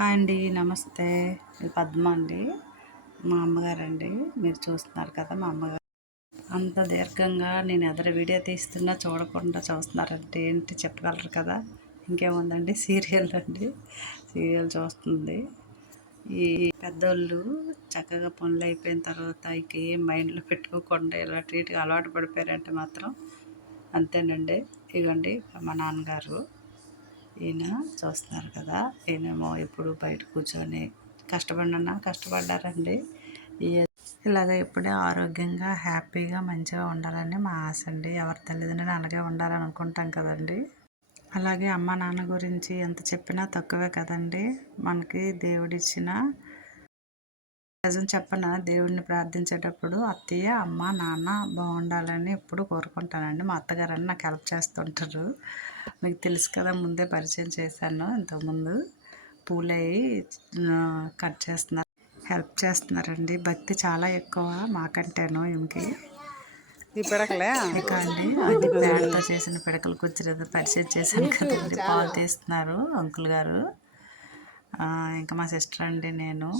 Hi అండి నమస్తే. ఇది పద్మ అండి. మా అమ్మగారండి. మీరు చూస్తున్నారు కదా మా అమ్మగారు. అంత దీర్ఘంగా నేను ఎదర వీడియో తీస్తున్నా చూడకుండా చూస్తున్నారంటే ఏంటి చెప్పగలరు కదా? ఇంకేముందండి? సీరియల్ అండి. సీరియల్ చూస్తుంది. ఈ పెద్దోళ్ళు చక్కగా పనులు అయిపోయిన తర్వాత ఇక ఏం మైండ్లో పెట్టుకోకుండా ఇలా ట్రీట్గా అలవాటు పడిపోయారంటే మాత్రం అంతేనండి. ఇదిగోండి మా నాన్నగారు. ఈయన చూస్తున్నారు కదా. ఈయనేమో ఇప్పుడు బయట కూర్చొని కష్టపడినా కష్టపడ్డారండి. ఇలాగ ఎప్పుడే ఆరోగ్యంగా హ్యాపీగా మంచిగా ఉండాలని మా ఆశ అండి. ఎవరి తల్లిదండ్రులు అలాగే ఉండాలని అనుకుంటాం కదండి. అలాగే అమ్మ నాన్న గురించి ఎంత చెప్పినా తక్కువే కదండి. మనకి దేవుడిచ్చిన నిజం చెప్పన? దేవుడిని ప్రార్థించేటప్పుడు అత్తయ్య అమ్మ నాన్న బాగుండాలని ఎప్పుడు కోరుకుంటానండి. మా అత్తగారని నాకు హెల్ప్ చేస్తుంటారు. మీకు తెలుసు కదా ముందే పరిచయం చేశాను. ఇంతకుముందు పూలయ్యి కట్ చేస్తున్నారు. హెల్ప్ చేస్తున్నారండి. భక్తి చాలా ఎక్కువ మాకంటేను ఇంకి ఈ పిడకలే? ఇక అండి అది పేడతో చేసిన పిడకలు కూర్చుని పరిచయం చేశాను కదండి. పాలు తీస్తున్నారు అంకుల్ గారు. ఇంకా మా సిస్టర్ అండి నేను.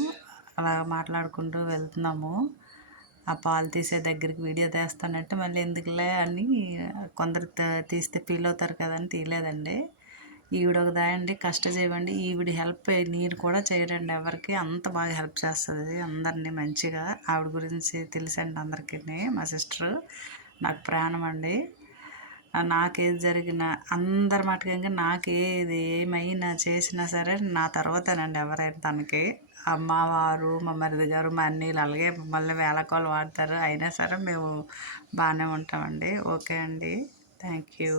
అలా మాట్లాడుకుంటూ వెళ్తున్నాము. ఆ పాలు తీసే దగ్గరికి వీడియో తీస్తానంటే మళ్ళీ ఎందుకులే అని కొందరు తీస్తే ఫీల్ అవుతారు కదని తీయలేదండి. ఈవిడ ఒక దాయండి కష్ట చేయండి ఈవిడ హెల్ప్ నేను కూడా చేయడండి ఎవరికి. అంత బాగా హెల్ప్ చేస్తుంది అందరినీ మంచిగా. ఆవిడ గురించి తెలుసండి అందరికీ. మా సిస్టర్ నాకు ప్రాణం అండి. నాకేది జరిగిన అందరి మటుకంగా నాకేది ఏమైనా చేసినా సరే నా తర్వాతనండి ఎవరైనా తనకి. అమ్మవారు మా మరిది గారు మా అన్నీలు అలాగే మమ్మల్ని వేలకోలు వాడతారు. అయినా సరే మేము బాగానే ఉంటామండి. ఓకే అండి. Thank you.